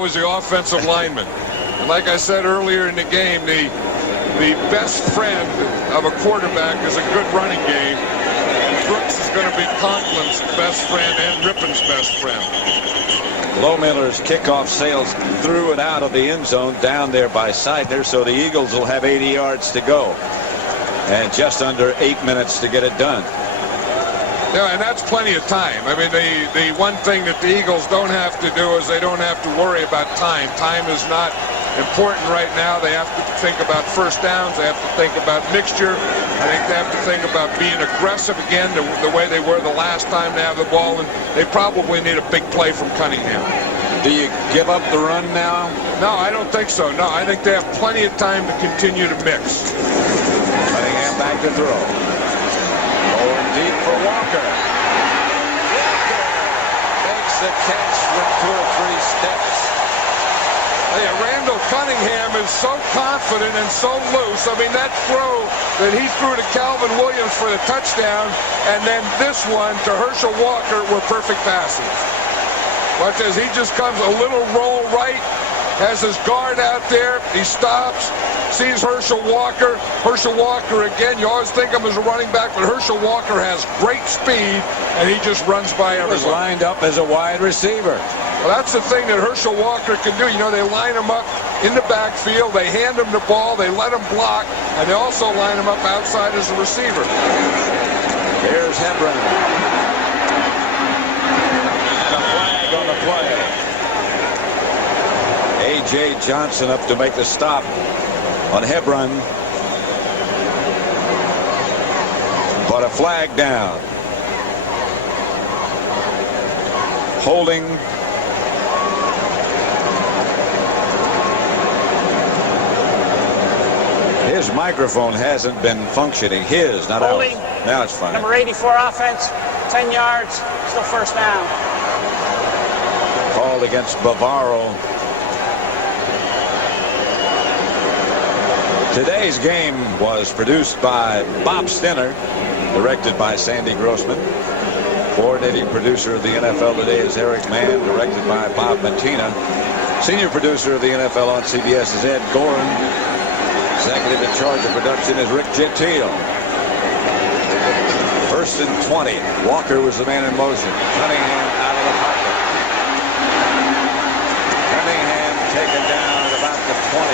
was the offensive lineman. And like I said earlier in the game, the best friend of a quarterback is a good running game. And Brooks is going to be Conklin's best friend and Rippon's best friend. Lohmiller's kickoff sails through and out of the end zone down there by Seidner, so the Eagles will have 80 yards to go. And just under 8 minutes to get it done. Yeah, and that's plenty of time. I mean, the one thing that the Eagles don't have to do is they don't have to worry about time. Time is not important right now. They have to think about first downs. They have to think about mixture. I think they have to think about being aggressive again the way they were the last time they have the ball. And they probably need a big play from Cunningham. Do you give up the run now? No, I don't think so. No, I think they have plenty of time to continue to mix. Cunningham back to throw. Going deep for Walker. Walker makes the catch with 2 or 3 steps. Yeah, Randall Cunningham is so confident and so loose. I mean, that throw that he threw to Calvin Williams for the touchdown, and then this one to Herschel Walker were perfect passes. Watch as he just comes a little roll right, has his guard out there, he stops, sees Herschel Walker. Herschel Walker again, you always think of him as a running back, but Herschel Walker has great speed, and he just runs by everyone. He was lined up as a wide receiver. Well, that's the thing that Herschel Walker can do. You know, they line him up in the backfield, they hand him the ball, they let him block, and they also line him up outside as a receiver. Here's Hebron. And a flag on the play. A.J. Johnson up to make the stop on Hebron. But a flag down. Holding. His microphone hasn't been functioning. His, not ours. Now it's fine. Number 84 offense, 10 yards, still first down. Called against Bavaro. Today's game was produced by Bob Stenner, directed by Sandy Grossman. Coordinating producer of the NFL Today is Eric Mann, directed by Bob Matina. Senior producer of the NFL on CBS is Ed Gorin. Executive in charge of production is Rick Gentile. 1st and 20. Walker was the man in motion. Cunningham out of the pocket. Cunningham taken down at about the 20.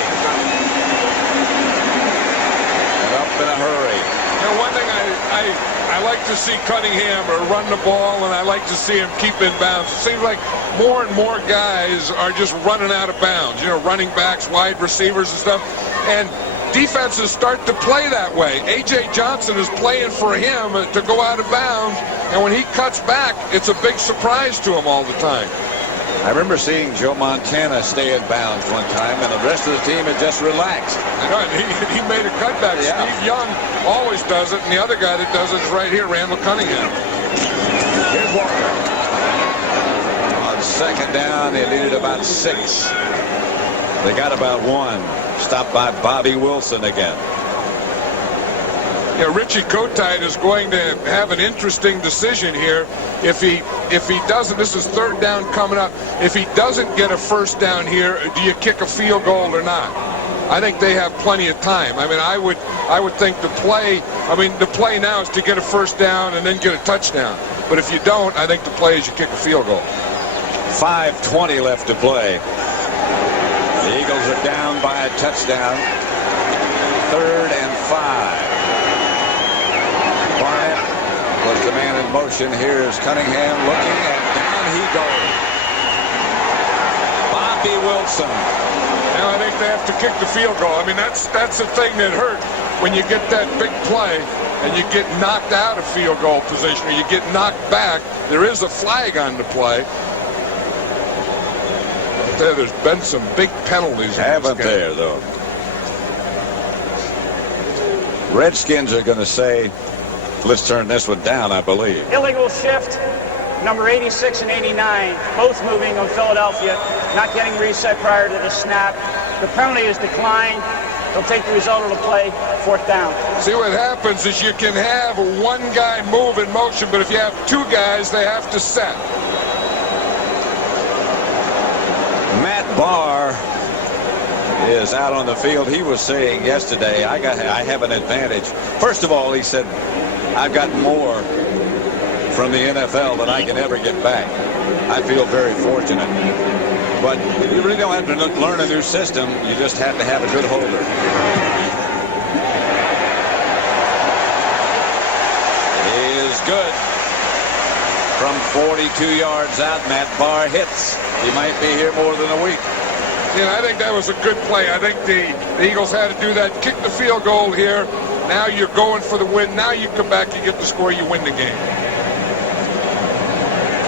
And up in a hurry. You know, one thing I like to see Cunningham run the ball, and I like to see him keep in bounds. It seems like more and more guys are just running out of bounds. You know, running backs, wide receivers and stuff. And defenses start to play that way. A.J. Johnson is playing for him to go out of bounds, and when he cuts back, it's a big surprise to him all the time. I remember seeing Joe Montana stay in bounds one time, and the rest of the team had just relaxed. I know, and he made a cutback. Yeah. Steve Young always does it, and the other guy that does it is right here, Randall Cunningham. Here's Walker. On 2nd down, they needed about 6. They got about 1. Stopped by Bobby Wilson again. Yeah, Richie Kotite is going to have an interesting decision here. If he doesn't, this is 3rd down coming up. If he doesn't get a first down here, do you kick a field goal or not? I think they have plenty of time. I mean, I would think the play now is to get a first down and then get a touchdown. But if you don't, I think the play is you kick a field goal. 5:20 left to play. The Eagles are down by a touchdown. 3rd and 5. Barnett was the man in motion. Here's Cunningham looking, and down he goes. Bobby Wilson. Now I think they have to kick the field goal. I mean, that's the thing that hurt when you get that big play and you get knocked out of field goal position or you get knocked back. There is a flag on the play. There's been some big penalties. Haven't there, though? Redskins are going to say, let's turn this one down, I believe. Illegal shift, number 86 and 89, both moving on Philadelphia, not getting reset prior to the snap. The penalty is declined. They'll take the result of the play, 4th down. See, what happens is you can have one guy move in motion, but if you have 2 guys, they have to set. is out on the field. He was saying yesterday, I have an advantage. First of all, he said, I've got more from the NFL than I can ever get back. I feel very fortunate. But you really don't have to learn a new system. You just have to have a good holder. Is good. From 42 yards out, Matt Barr hits. He might be here more than a week. Yeah, I think that was a good play. I think the Eagles had to do that, kick the field goal here. Now you're going for the win. Now you come back, you get the score, you win the game.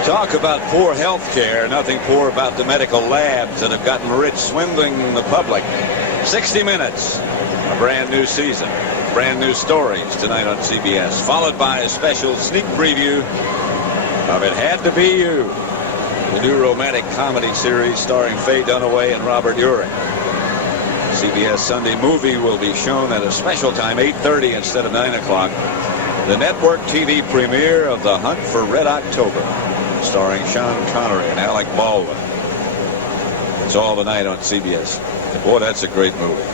Talk about poor health care. Nothing poor about the medical labs that have gotten rich swindling the public. 60 Minutes, a brand new season, brand new stories tonight on CBS, followed by a special sneak preview of It Had to Be You, the new romantic comedy series starring Faye Dunaway and Robert Urich. CBS Sunday Movie will be shown at a special time, 8:30 instead of 9 o'clock. The network TV premiere of The Hunt for Red October, starring Sean Connery and Alec Baldwin. It's all tonight on CBS. Boy, that's a great movie.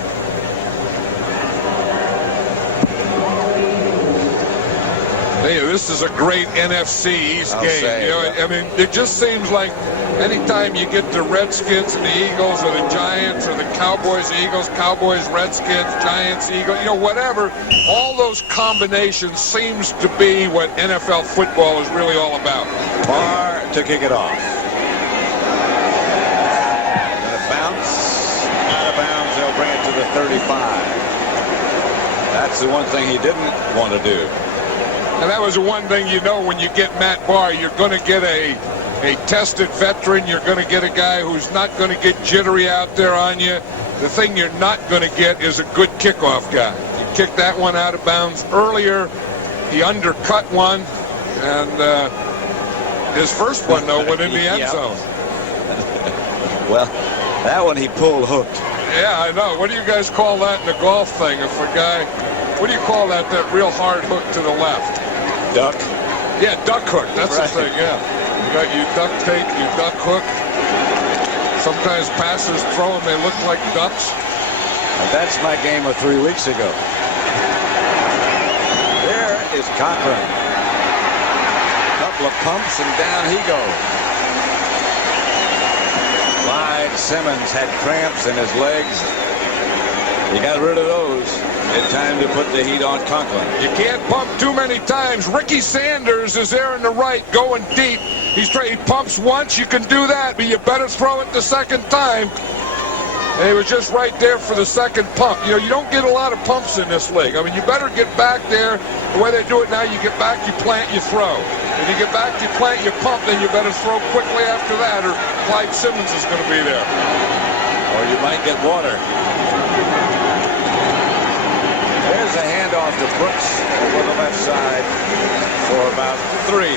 Hey, this is a great NFC East game. Say, you know, yeah. I mean, it just seems like anytime you get the Redskins and the Eagles or the Giants or the Cowboys, Eagles, Cowboys, Redskins, Giants, Eagles, you know, whatever, all those combinations seems to be what NFL football is really all about. Barr to kick it off. Gonna bounce out of bounds. They'll bring it to the 35. That's the one thing he didn't want to do. And that was the one thing, you know, when you get Matt Barr, you're going to get a tested veteran. You're going to get a guy who's not going to get jittery out there on you. The thing you're not going to get is a good kickoff guy. He kicked that one out of bounds earlier. He undercut one. And his first one, though, went in the end zone. Well, that one he pulled hooked. Yeah, I know. What do you guys call that in the golf thing? If a guy, what do you call that real hard hook to the left? Duck. Yeah, duck hook. That's right. The thing, yeah. You got you duct tape, you duck hook. Sometimes passers throw them, they look like ducks. And that's my game of 3 weeks ago. There is Conklin. Couple of pumps and down he goes. Clyde Simmons had cramps in his legs. He got rid of those. It's time to put the heat on Conklin. You can't pump too many times. Ricky Sanders is there in the right going deep. He pumps once, you can do that, but you better throw it the second time. And he was just right there for the second pump. You know, you don't get a lot of pumps in this league. I mean, you better get back there. The way they do it now, you get back, you plant, you throw. If you get back, you plant, you pump, then you better throw quickly after that, or Clyde Simmons is going to be there. Or you might get water. There's a handoff to Brooks over the left side for about 3.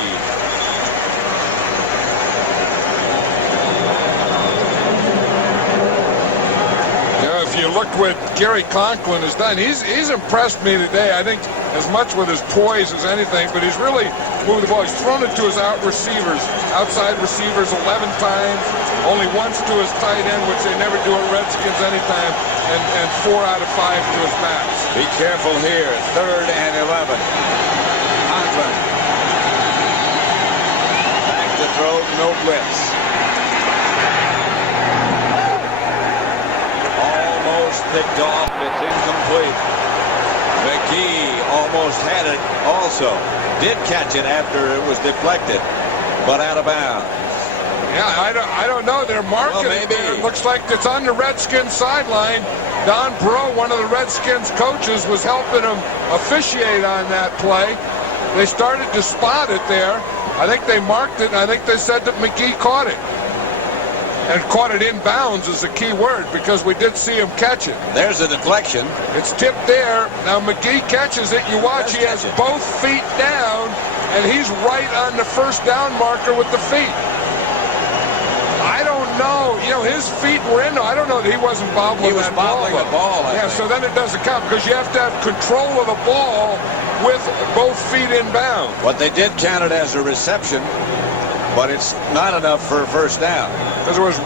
If you looked what Gary Conklin has done, he's impressed me today. I think as much with his poise as anything, but he's really moved the ball. He's thrown it to his outside receivers 11 times, only once to his tight end, which they never do at Redskins anytime, and 4 out of 5 to his backs. Be careful here. 3rd and 11. Conklin. Back to throw, no blitz. Picked off, it's incomplete. McGee almost had it also. Did catch it after it was deflected, but out of bounds. Yeah, I don't know. They're marking it there. It looks like it's on the Redskins sideline. Don Breaux, one of the Redskins coaches, was helping him officiate on that play. They started to spot it there. I think they marked it, and I think they said that McGee caught it. And caught it inbounds is the key word, because we did see him catch it. There's a deflection. It's tipped there. Now McGee catches it. You watch, he has both feet down, and he's right on the first down marker with the feet. I don't know. You know, his feet were in. I don't know that he wasn't bobbling that ball. He was bobbling the ball, I think. So then it doesn't count, because you have to have control of the ball with both feet inbound. What they did count it as a reception, but it's not enough for a first down. Because it was